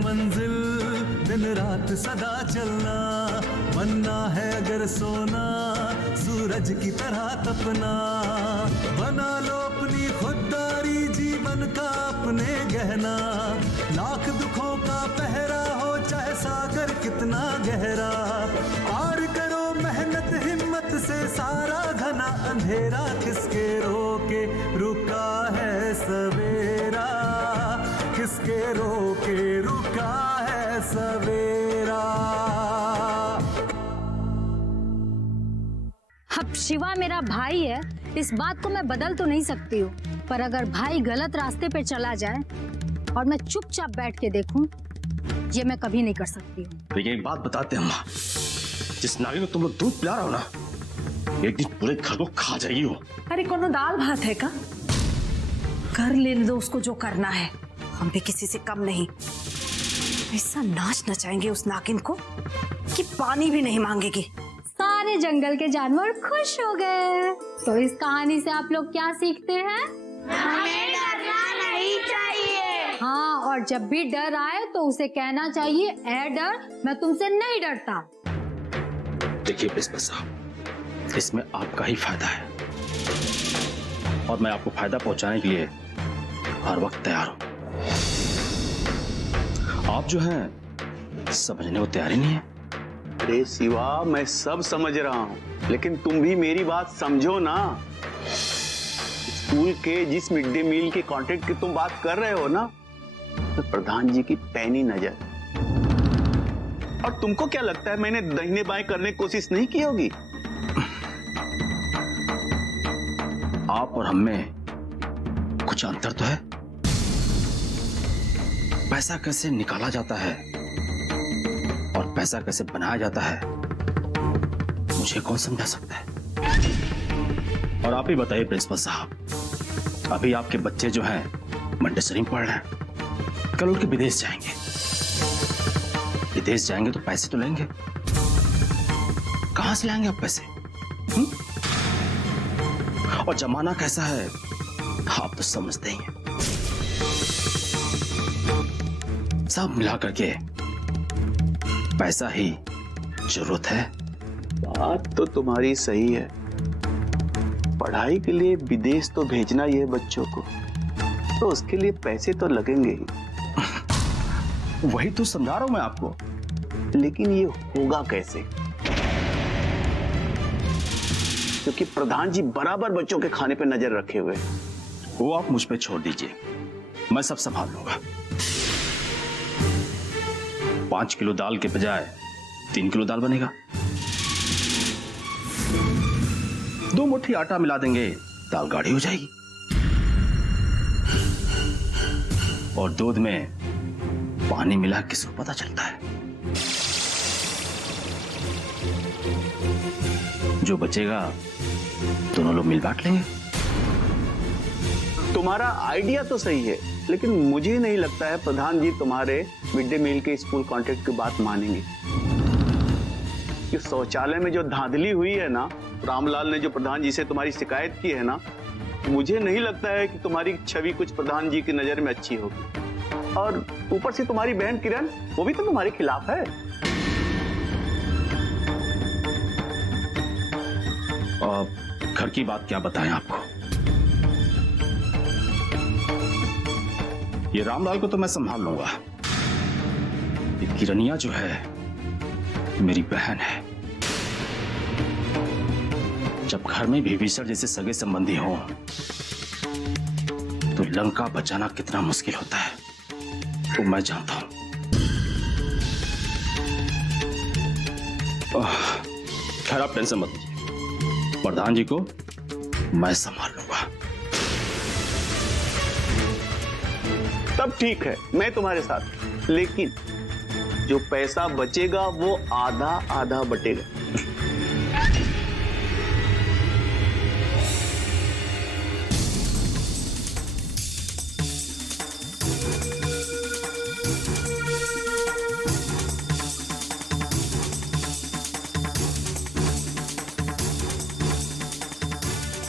मंजिल, दिन रात सदा चलना, बनना है अगर सोना, सूरज की तरह तपना, बना लो अपनी खुददारी, जीवन का अपने गहना, लाख दुखों का पहरा हो चाहे सागर कितना गहरा, पार करो मेहनत हिम्मत से सारा घना अंधेरा, किसके रोके रुका है सवेरा, किसके रोके रुका है सवेरा। अब शिवा मेरा भाई है, इस बात को मैं बदल तो नहीं सकती हूँ, पर अगर भाई गलत रास्ते पे चला जाए और मैं चुपचाप बैठ के देखूं, ये मैं कभी नहीं कर सकती हूँ। लेकिन एक बात बताते हैं अम्मा, जिस नागिन को तुम लोग दूध पिला रहे हो ना, एक दिन पूरे घर को खा जाएगी वो। अरे कोनो दाल भात है का? कर लेने दो उसको जो करना है, हम भी किसी से कम नहीं। ऐसा नाच नचाएंगे उस नागिन को कि पानी भी नहीं मांगेगी। सारे जंगल के जानवर खुश हो गए। तो इस कहानी से आप लोग क्या सीखते हैं? हमें डरना नहीं चाहिए। हाँ, और जब भी डर आए तो उसे कहना चाहिए, ऐ डर, मैं तुमसे नहीं डरता। देखिए प्रिंसिपल साहब, इसमें आपका ही फायदा है और मैं आपको फायदा पहुंचाने के लिए हर वक्त तैयार हूं। आप जो हैं समझने को तैयार ही नहीं है। अरे शिवा, मैं सब समझ रहा हूँ, लेकिन तुम भी मेरी बात समझो ना। स्कूल के जिस मिड डे मील के कॉन्ट्रैक्ट की तुम बात कर रहे हो ना, तो प्रधान जी की पैनी नजर। और तुमको क्या लगता है मैंने दाहिने बाएं करने की कोशिश नहीं की होगी? आप और हम में कुछ अंतर तो है। पैसा कैसे निकाला जाता है और पैसा कैसे बनाया जाता है, मुझे कौन समझा सकता है? और आप ही बताइए प्रिंसिपल साहब, अभी आपके बच्चे जो हैं मंडेसरी में पढ़ रहे हैं, कल उनके विदेश जाएंगे। विदेश जाएंगे तो पैसे तो लेंगे, कहां से लाएंगे आप पैसे? और जमाना कैसा है आप तो समझते ही हैं। सब मिला करके पैसा ही जरूरत है। बात तो तुम्हारी सही है, पढ़ाई के लिए विदेश तो भेजना ही है बच्चों को, तो उसके लिए पैसे तो लगेंगे ही। वही तो समझा रहा हूं मैं आपको। लेकिन ये होगा कैसे? क्योंकि प्रधान जी बराबर बच्चों के खाने पे नजर रखे हुए हैं। वो आप मुझ पे छोड़ दीजिए, मैं सब संभाल लूंगा। 5 किलो दाल के बजाय 3 किलो दाल बनेगा। 2 मुट्ठी आटा मिला देंगे, दाल गाढ़ी हो जाएगी। और दूध में पानी मिला किसको पता चलता है? जो बचेगा दोनों लोग मिल बांट लेंगे। तुम्हारा आइडिया तो सही है, लेकिन मुझे नहीं लगता है प्रधान जी तुम्हारे मिड डे मील के स्कूल कॉन्ट्रैक्ट की बात मानेंगे। कि शौचालय में जो धांधली हुई है ना, रामलाल ने जो प्रधान जी से तुम्हारी शिकायत की है ना, मुझे नहीं लगता है कि तुम्हारी छवि कुछ प्रधान जी की नजर में अच्छी होगी। और ऊपर से तुम्हारी बहन किरण, वो भी तो तुम्हारे खिलाफ है। घर की बात क्या बताएं आपको? ये रामलाल को तो मैं संभाल लूंगा। ये किरनिया जो है मेरी बहन है। जब घर में विभीषण जैसे सगे संबंधी हो तो लंका बचाना कितना मुश्किल होता है वो मैं जानता हूं। खैर आप टेंशन मत लीजिए, प्रधान जी को मैं संभाल लूंगा। तब ठीक है, मैं तुम्हारे साथ, लेकिन जो पैसा बचेगा वो आधा आधा बटेगा।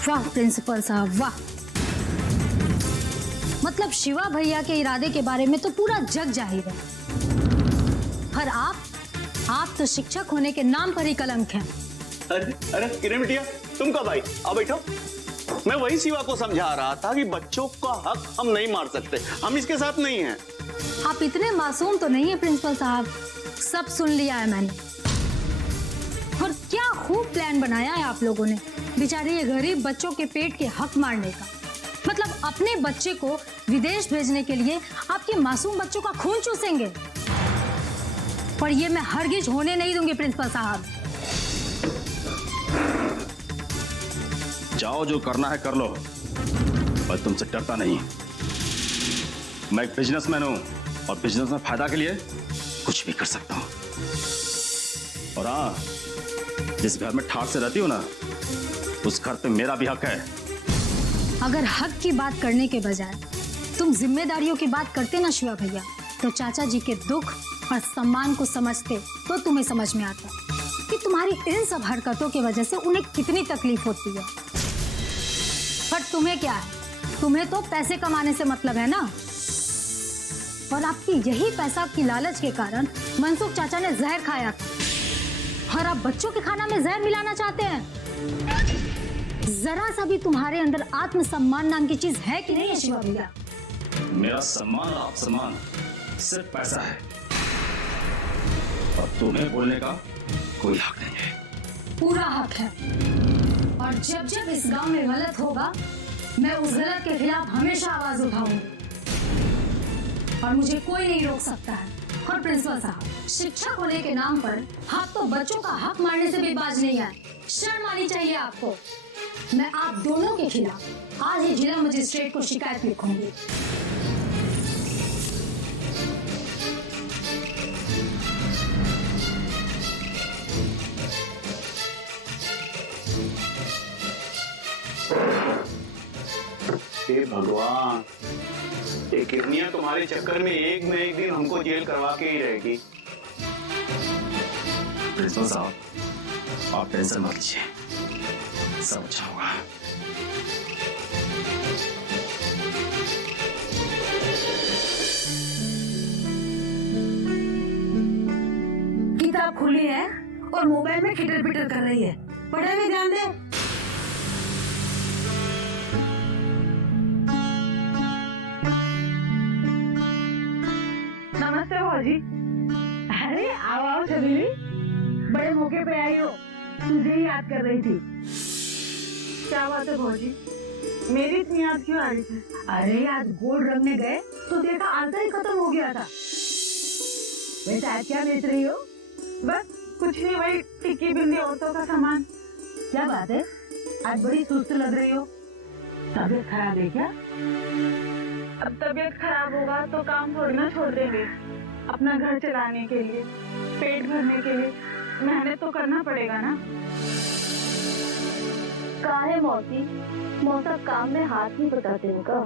वाह प्रिंसिपल साहब वाह, मतलब शिवा भैया के इरादे के बारे में तो पूरा जग जाहिर है। और आप तो शिक्षक होने के नाम पर ही कलंक हैं। अरे अरे किरण बिटिया, तुम कब आई? आओ बैठो। मैं वही शिवा को समझा रहा था कि बच्चों का हक हम नहीं मार सकते, हम इसके साथ नहीं हैं। आप इतने मासूम तो नहीं है प्रिंसिपल साहब, सब सुन लिया है मैंने। और क्या खूब प्लान बनाया है आप लोगों ने बेचारे ये गरीब बच्चों के पेट के हक मारने का। मतलब अपने बच्चे को विदेश भेजने के लिए आपके मासूम बच्चों का खून चूसेंगे। पर ये मैं हरगिज होने नहीं दूंगी प्रिंसिपल साहब। जाओ, जो करना है कर लो, पर तुमसे डरता नहीं। मैं एक बिजनेसमैन हूं और बिजनेस में फायदा के लिए कुछ भी कर सकता हूं। और हाँ, जिस घर में ठाट से रहती हो ना, उस घर पे मेरा भी हक है। अगर हक की बात करने के बजाय तुम जिम्मेदारियों की बात करते ना शिवा भैया, तो चाचा जी के दुख और सम्मान को समझते तो तुम्हें समझ में आता कि तुम्हारी इन सब हरकतों की वजह से उन्हें कितनी तकलीफ होती है। पर तुम्हें क्या है, तुम्हें तो पैसे कमाने से मतलब है ना। और आपकी यही पैसा की लालच के कारण मनसुख चाचा ने जहर खाया था और आप बच्चों के खाना में जहर मिलाना चाहते हैं। जरा सा भी तुम्हारे अंदर आत्मसम्मान नाम की चीज है कि नहीं है शिवा भैया? मेरा सम्मान और अपसम्मान सिर्फ पैसा है, और तुम्हें बोलने का कोई हक नहीं है। पूरा हक है। और जब जब इस गांव में गलत होगा, मैं उस गलत के खिलाफ हमेशा आवाज उठाऊंगी और मुझे कोई नहीं रोक सकता है। और प्रिंसिपल साहब, शिक्षक होने के नाम पर आप तो बच्चों का हक मारने से भी बाज नहीं आए। शर्म आनी चाहिए आपको। मैं आप दोनों के खिलाफ आज ही जिला मजिस्ट्रेट को शिकायत लिखूंगी। हे भगवान, ये किरनिया तुम्हारे चक्कर में एक न एक दिन हमको जेल करवा के ही रहेगी। प्रिंसिपल साहब, आप टेंशन मत लीजिए, सब अच्छा होगा। किताब खुली है और मोबाइल में खिटर पिटर कर रही है। पढ़ाई में ध्यान दे। नमस्ते भौजी। अरे आओ आओ छबीली, बड़े मौके पे आई हो, तुझे ही याद कर रही थी। क्या बात है भौजी, मेरी इतनी याद क्यों आ रही थी? अरे आज गोल्ड रंगने गए तो देखा आलता ही खत्म हो गया था। वैसे आज क्या बेच रही हो? बस कुछ नहीं, वही टिक्की बिंदी औरतों का सामान। क्या बात है, आज बड़ी सुस्त लग रही हो। तबीयत खराब है क्या? अब तबीयत खराब होगा तो काम थोड़ी ना छोड़ देंगे। अपना घर चलाने के लिए, पेट भरने के लिए मेहनत तो करना पड़ेगा ना। काहे मौसी, मौसा काम में हाथ नहीं बटाते इनका।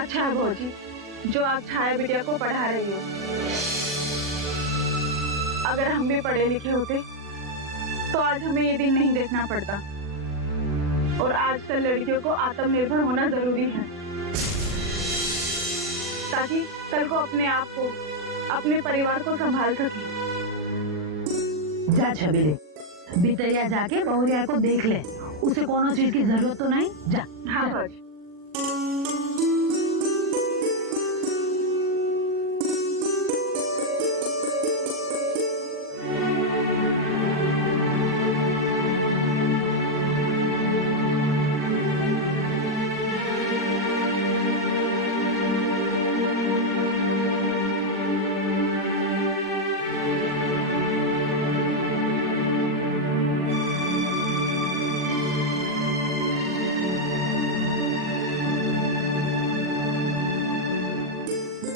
अच्छा भौजी, जो आप छाया बिटिया को पढ़ा रही हो, अगर हम भी पढ़े लिखे होते तो आज हमें ये दिन नहीं देखना पड़ता। और आजकल लड़कियों को आत्मनिर्भर होना जरूरी है, ताकि कल को अपने आप को, अपने परिवार को संभाल सके। जा छबीले, भीतरिया जाके बहुरिया को देख ले, उसे कोनो चीज की जरूरत तो नहीं। जा। हाँ भौजी।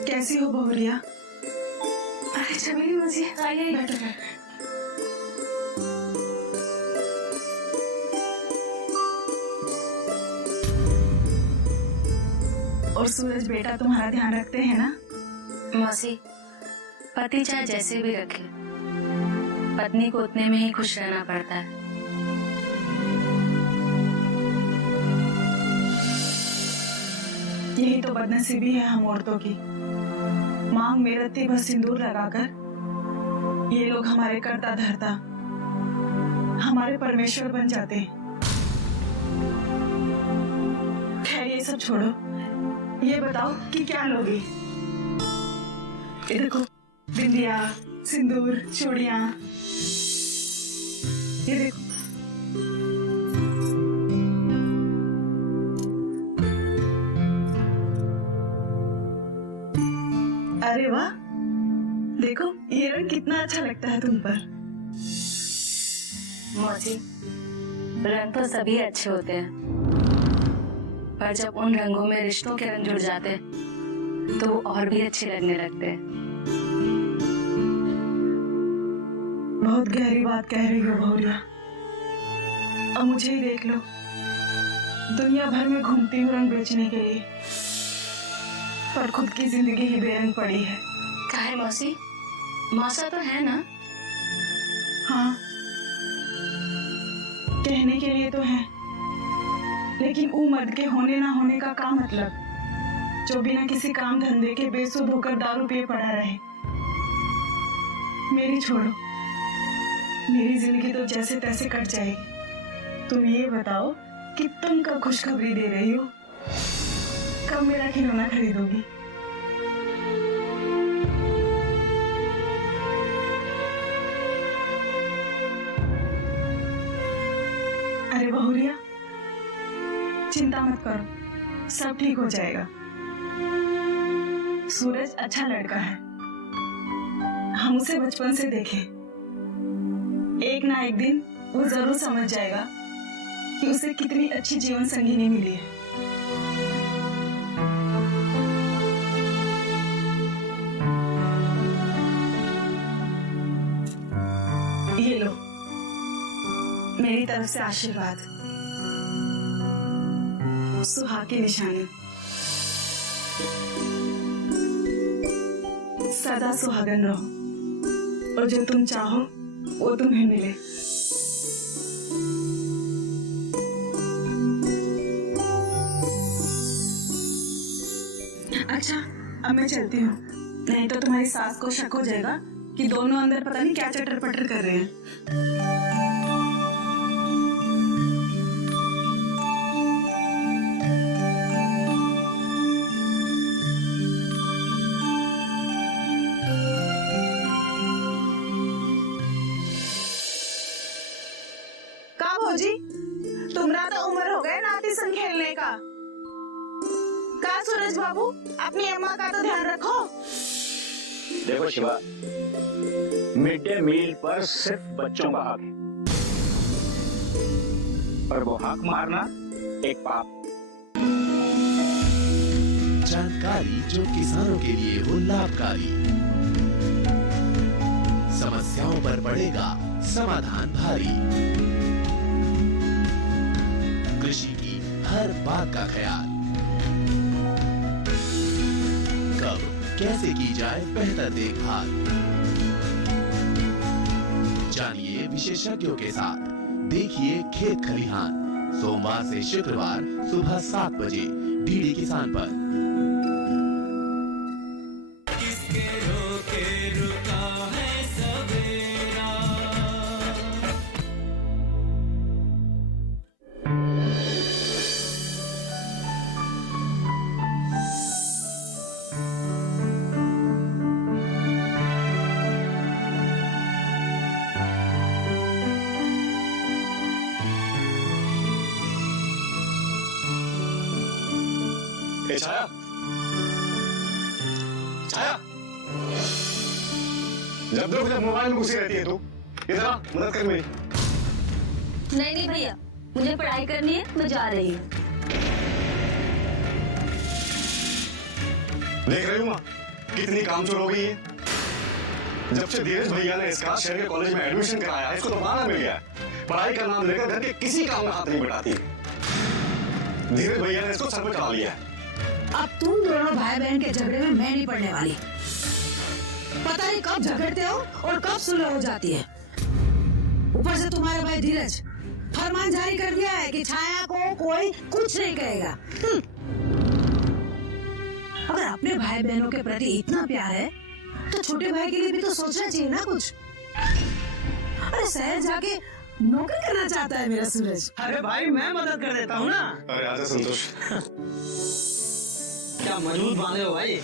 कैसी हो बहुरिया? अरे छबीली मुझे आइए। और सूरज बेटा तुम्हारा ध्यान रखते हैं ना? मौसी, पति चाहे जैसे भी रखे, पत्नी को उतने में ही खुश रहना पड़ता है। ये यही तो बदनसीबी है हम औरतों की। मांग में रत्ती भर सिंदूर लगाकर ये लोग हमारे करता धरता हमारे परमेश्वर बन जाते हैं। खैर ये सब छोड़ो, ये बताओ कि क्या लोगी? ये देखो, बिंदिया, सिंदूर, चूड़ियां, ये देखो। अरे वाह, देखो ये रंग कितना अच्छा लगता है तुम पर। मौसी, रंग तो सभी अच्छे होते हैं, पर जब उन रंगों में रिश्तों के रंग जुड़ जाते हैं तो वो और भी अच्छे लगने लगते हैं। बहुत गहरी बात कह रही हो बहुरिया। अब मुझे ही देख लो, दुनिया भर में घूमती हूँ रंग बेचने के लिए, पर खुद की जिंदगी ही बेरंग पड़ी है। काहे मौसी, मौसा तो है ना? हाँ, कहने के लिए तो है, लेकिन मर्द के होने ना होने का क्या मतलब, जो बिना किसी काम धंधे के बेसुध होकर दारू पिए पड़ा रहे। मेरी छोड़ो, मेरी जिंदगी तो जैसे तैसे कट जाएगी। तुम ये बताओ कि तुम कब खुशखबरी दे रही हो, कब मेरा खिलौना खरीदोगी? अरे बहुरिया, चिंता मत करो, सब ठीक हो जाएगा। सूरज अच्छा लड़का है, हम उसे बचपन से देखे। एक ना एक दिन वो जरूर समझ जाएगा कि उसे कितनी अच्छी जीवन संगिनी मिली है। ये लो, मेरी तरफ से आशीर्वाद, सुहाग की निशानी। सदा सुहागन रहो और जो तुम चाहो वो तुम्हें मिले। अच्छा, अब मैं चलती हूँ, नहीं तो तुम्हारी सास को शक हो जाएगा कि दोनों अंदर पता नहीं क्या चटर पटर कर रहे हैं। भौजी, तुम्हारा तो उम्र हो गया नाती संग खेलने का। सूरज बाबू, अपनी अम्मा का तो ध्यान रखो। देखो शिवा, मिड डे मील पर सिर्फ बच्चों का हक है, और वो हक मारना एक पाप। जानकारी जो किसानों के लिए हो लाभकारी, समस्याओं पर पड़ेगा समाधान भारी, कृषि की हर बात का ख्याल, कब कैसे की जाए बेहतर देखभाल, जानिए विशेषज्ञों के साथ, देखिए खेत खलिहान, सोमवार से शुक्रवार सुबह 7 बजे डीडी किसान पर। छाया, छाया, जब जब मोबाइल में घुसी रहती है तू, इधर मदद कर मेरी। नहीं भैया, मुझे पढ़ाई करनी है, मैं जा रही हूँ। देख रही हूँ माँ, कितनी कामचोर हो गई है। जब से धीरज भैया ने इसका शहर के कॉलेज में एडमिशन कराया है, इसको तो बहाना मिल गया है। पढ़ाई का नाम लेकर घर के किसी काम में हाथ नहीं बढ़ाती। धीरज भैया ने इसको सर पे चढ़ा लिया है। अब तुम दोनों भाई बहन के झगड़े में मैं नहीं पड़ने वाली। पता नहीं कब झगड़ते हो और कब सुलह हो जाती है। ऊपर से तुम्हारा भाई धीरज फरमान जारी कर दिया है कि छाया को कोई कुछ नहीं कहेगा। अगर अपने भाई बहनों के प्रति इतना प्यार है तो छोटे भाई के लिए भी तो सोचना चाहिए ना कुछ। अरे शहर जाके नौकरी करना चाहता है मेरा सूरज। अरे भाई मैं मदद कर देता हूँ ना। अरे आजा संतोष। क्या मजबूत बांधे हो भाई।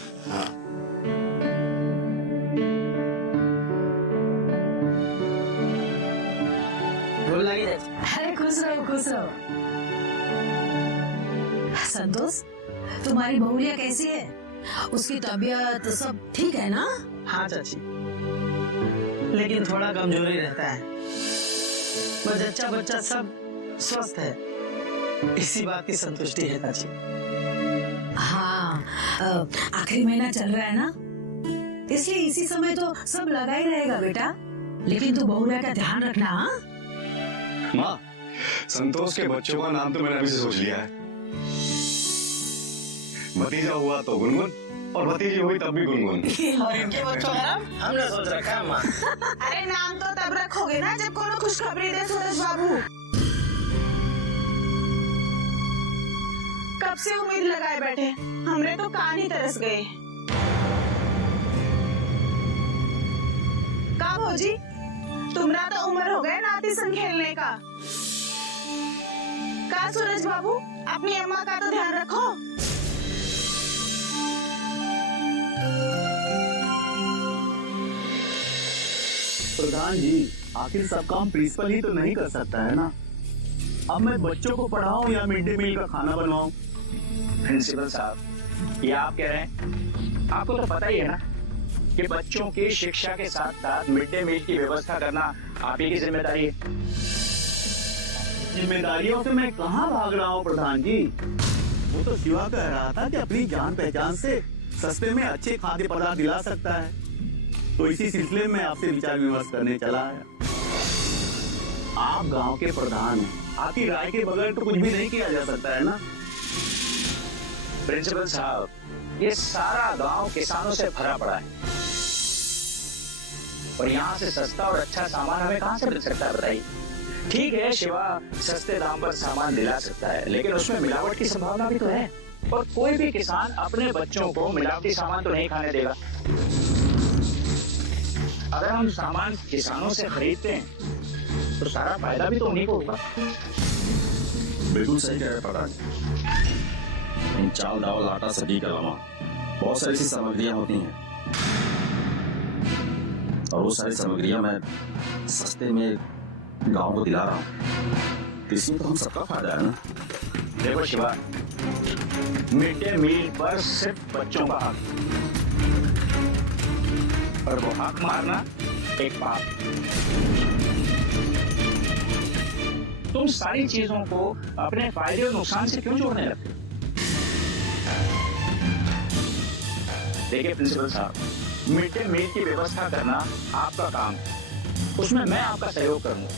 अरे खुश रहो खुश रहो। संतोष, तुम्हारी बहुलिया कैसी है? उसकी तबीयत सब ठीक है ना? हाँ चाची, लेकिन थोड़ा कमजोरी रहता है। बच्चा बच्चा सब स्वस्थ है, इसी बात की संतुष्टि है चाची। हाँ, आखिरी महीना चल रहा है ना, इसलिए इसी समय तो सब लगा ही रहेगा बेटा। लेकिन तू बहुलिया का ध्यान रखना। हाँ माँ, संतोष के बच्चों का नाम तो मैंने अभी से सोच लिया है। भतीजा हुआ तो गुनगुन और भतीजी हुई तब भी गुनगुन। और इनके बच्चों का नाम हमने सोच रखा है माँ। अरे नाम तो तब रखोगे ना जब कोनो खुशखबरी दे सूरज बाबू। कब से उम्मीद लगाए बैठे, हमरे तो कान ही तरस गए। का भौजी, तुम्हारा तो उम्र हो गया नाती संग खेलने का। का सूरज बाबू, अपनी अम्मा का तो ध्यान रखो। प्रधान जी, आखिर सब काम प्रिंसिपल ही तो नहीं कर सकता है ना। अब मैं बच्चों को पढ़ाऊं या मिड डे मील का खाना बनवाऊं? प्रिंसिपल साहब, ये आप कह रहे हैं, आपको तो पता ही है ना कि बच्चों की शिक्षा के साथ साथ मिड डे मील की व्यवस्था करना आप ही की जिम्मेदारी है। जिम्मेदारियों से मैं कहाँ भाग रहा हूँ प्रधान जी। वो तो शिवा कह रहा था कि अपनी जान पहचान से सस्ते में अच्छे खाद्य पदार्थ दिला सकता है, तो इसी सिलसिले में आपसे विचार विमर्श करने चला आया। आप गांव के प्रधान हैं, आपकी राय के बगैर तो कुछ भी नहीं किया जा सकता है ना। प्रिंसिपल साहब, ये सारा गांव किसानों से भरा पड़ा है और यहाँ से सस्ता और अच्छा सामान हमें कहाँ से मिल सकता है बताइए। ठीक है, शिवा सस्ते दाम पर सामान दिला सकता है, लेकिन उसमें मिलावट की संभावना भी तो है और कोई भी किसान अपने बच्चों को मिलावटी सामान तो नहीं खाने देगा। अगर हम सामान किसानों से खरीदते हैं तो सारा फायदा भी तो उन्हीं को होगा। बिल्कुल सही कह रहे प्रधान। इन चावल दावल आटा सब्जी के अलावा बहुत सारी ऐसी सामग्रियां होती हैं और वो सारी सामग्रियां मैं सस्ते में गांव को दिला रहा हूँ, इसमें तो हम सबका फायदा है ना। देखो शिवा, मिड डे मील पर सिर्फ बच्चों का हक और वो हक मारना एक पाप। तुम सारी चीजों को अपने फायदे और नुकसान से क्यों जोड़ने लगते? देखिए प्रिंसिपल साहब, मिड डे मील की व्यवस्था करना आपका काम है, उसमें मैं आपका सहयोग करूंगा।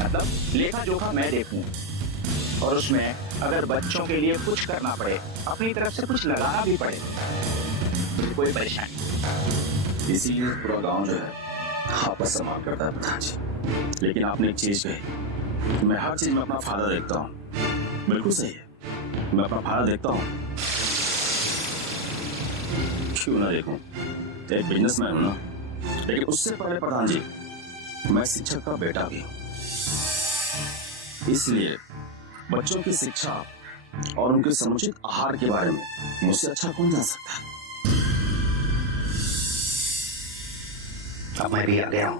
मतलब लेखा जोखा मैं देखूं और उसमें अगर बच्चों के लिए कुछ करना पड़े, अपनी तरफ से कुछ लगाना भी पड़े, तो कोई परेशानी। इसीलिए पूरा गांव जो है आपका सम्मान करता है प्रधान जी। लेकिन आपने एक चीज कही, मैं हर चीज में अपना फायदा देखता हूँ। बिल्कुल सही है, मैं अपना फायदा देखता हूँ, क्यों ना देखूं, एक बिजनेसमैन हूं ना। लेकिन उससे पहले प्रधान जी, मैं शिक्षक का बेटा भी हूं, इसलिए बच्चों की शिक्षा और उनके समुचित आहार के बारे में मुझसे अच्छा कौन जान सकता है। अब मैं भी आ गया हूं,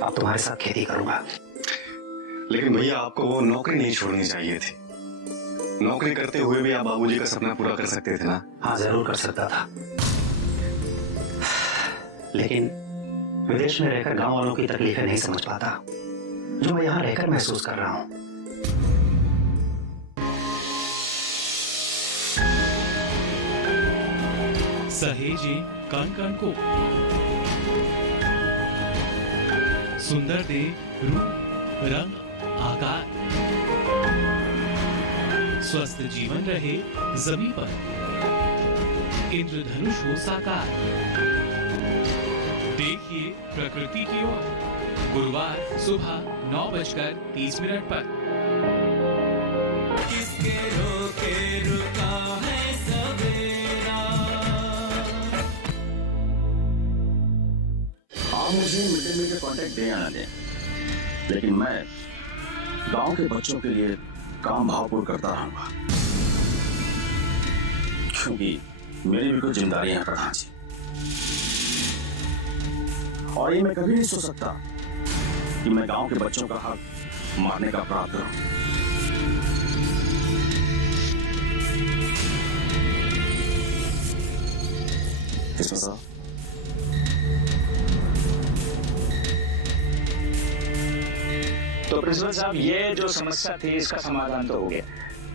अब तुम्हारे साथ खेती करूंगा। लेकिन भैया, आपको वो नौकरी नहीं छोड़नी चाहिए थी। नौकरी करते हुए भी आप बाबूजी का सपना पूरा कर सकते थे ना। हाँ, जरूर कर सकता था, लेकिन विदेश में रहकर गांव वालों की तकलीफें नहीं समझ पाता जो मैं यहाँ रहकर महसूस कर रहा हूँ। सहेजे कण कण को, सुंदर दे रूप रंग आकार, स्वस्थ जीवन रहे जमीन पर, इंद्रधनुष हो साकार। देखिए प्रकृति की ओर, गुरुवार सुबह 9:30 पर। किसके रोके रुके मुझे मिड डे मील के कॉन्ट्रैक्ट दे या ना दे, लेकिन मैं गांव के बच्चों के लिए काम भावपूर्ण करता रहूंगा, क्योंकि मेरी भी कुछ जिम्मेदारियां हैं प्रधान जी, और ये मैं कभी नहीं सोच सकता कि मैं गांव के बच्चों का हक मारने का अपराध करूं। तो प्रिंसिपल साहब, ये जो समस्या थी इसका समाधान तो हो गया।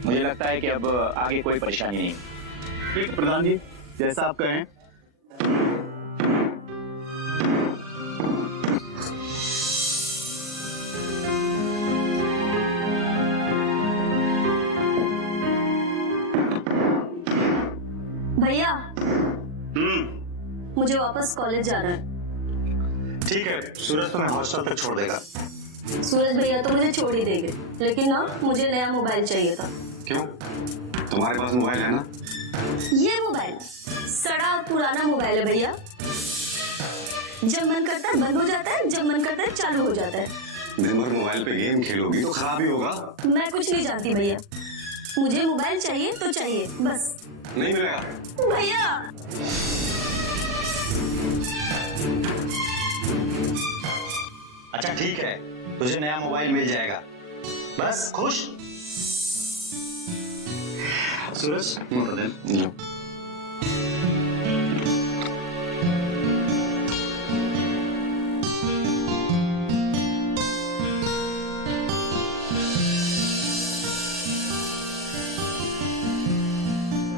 मुझे लगता है कि अब आगे कोई परेशानी नहीं। ठीक प्रधान जी, जैसा आप कहें। भैया मुझे वापस कॉलेज जाना है। ठीक है, सूरज तुम्हें हॉस्टल तक छोड़ देगा। सूरज भैया तो मुझे छोड़ ही देंगे, लेकिन ना मुझे नया मोबाइल चाहिए था। क्यों? तुम्हारे पास मोबाइल है ना? ये मोबाइल सड़ा पुराना मोबाइल है भैया। जब मन करता है बंद हो जाता है, जब मन करता है चालू हो जाता है। दिन भर मोबाइल पे गेम खेलोगी तो खराब ही होगा। मैं कुछ नहीं जानती भैया, मुझे मोबाइल चाहिए तो चाहिए, बस। नहीं मिलेगा भैया। अच्छा ठीक है, तुझे नया मोबाइल मिल जाएगा, बस खुश? सूरज,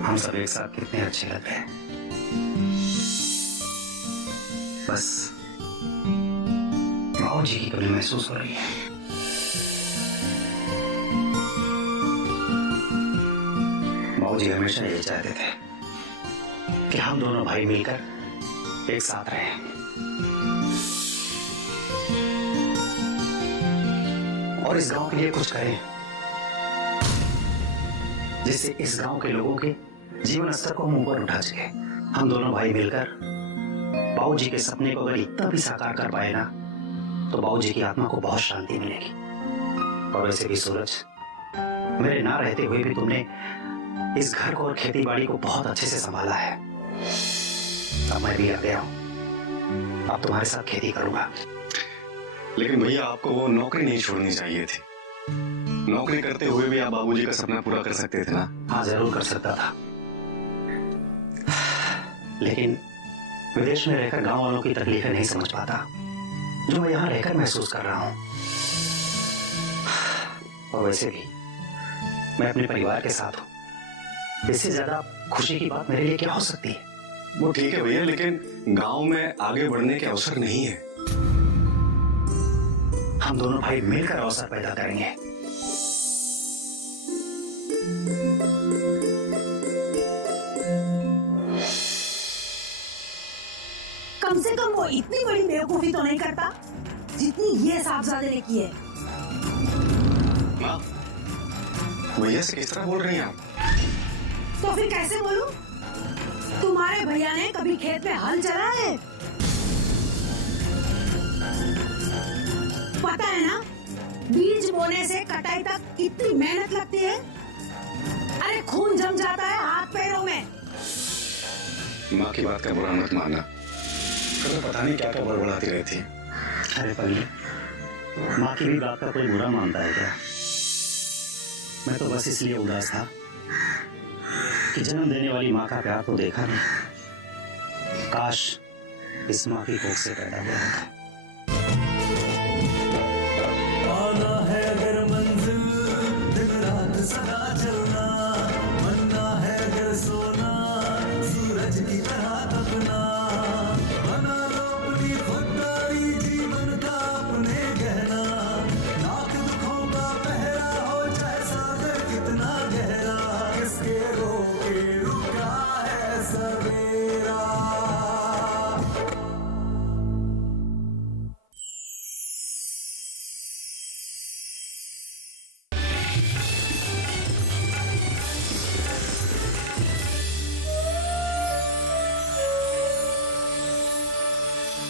हम सब एक साथ कितने अच्छे लग रहे हैं। बस बाबू जी की कमी महसूस हो रही है। बाबू जी हमेशा ये चाहते थे कि हम दोनों भाई मिलकर एक साथ रहें। और इस गांव के लिए कुछ करें जिससे इस गांव के लोगों के जीवन स्तर को हम ऊपर उठा सके। हम दोनों भाई मिलकर बाबूजी के सपने को अगर इतना भी साकार कर पाए ना, तो बाबूजी की आत्मा को बहुत शांति मिलेगी। और वैसे भी सूरज, मेरे ना रहते हुए भी तुमने इस घर को और खेती बाड़ी को बहुत अच्छे से संभाला है। अब मैं भी आ गया हूं, अब तुम्हारे साथ खेती करूंगा। लेकिन भैया, आपको वो नौकरी नहीं छोड़नी चाहिए थी। नौकरी करते हुए भी आप बाबूजी का सपना पूरा कर सकते थे ना? हाँ, जरूर कर सकता था, लेकिन विदेश में रहकर गांव वालों की तकलीफें नहीं समझ पाता जो मैं यहां रहकर महसूस कर रहा हूं। और वैसे भी मैं अपने परिवार के साथ हूं, इससे ज्यादा खुशी की बात मेरे लिए क्या हो सकती है? वो ठीक है भैया, लेकिन गांव में आगे बढ़ने के अवसर नहीं है। हम दोनों भाई मिलकर अवसर पैदा करेंगे। कम से कम वो इतनी बड़ी बेवकूफी तो नहीं करता जितनी ये साहबजादे ने की है। माँ, भैया से किस तरह बोल रही हैं आप? तो फिर कैसे बोलूं? तुम्हारे भैया ने कभी खेत में हल चला है? पता है ना, बीज बोने से कटाई तक कितनी मेहनत लगती है। अरे खून जम जाता है हाथ पैरों में। माँ की बात का बुरा मत मानना, तो पता नहीं क्या क्या बड़बड़ाती रहती है। अरे पगली, माँ की भी बात का कोई बुरा मानता है क्या? मैं तो बस इसलिए उदास था कि जन्म देने वाली माँ का प्यार तो देखा नहीं। काश इस माँ की कोख से पैदा हुआ होता।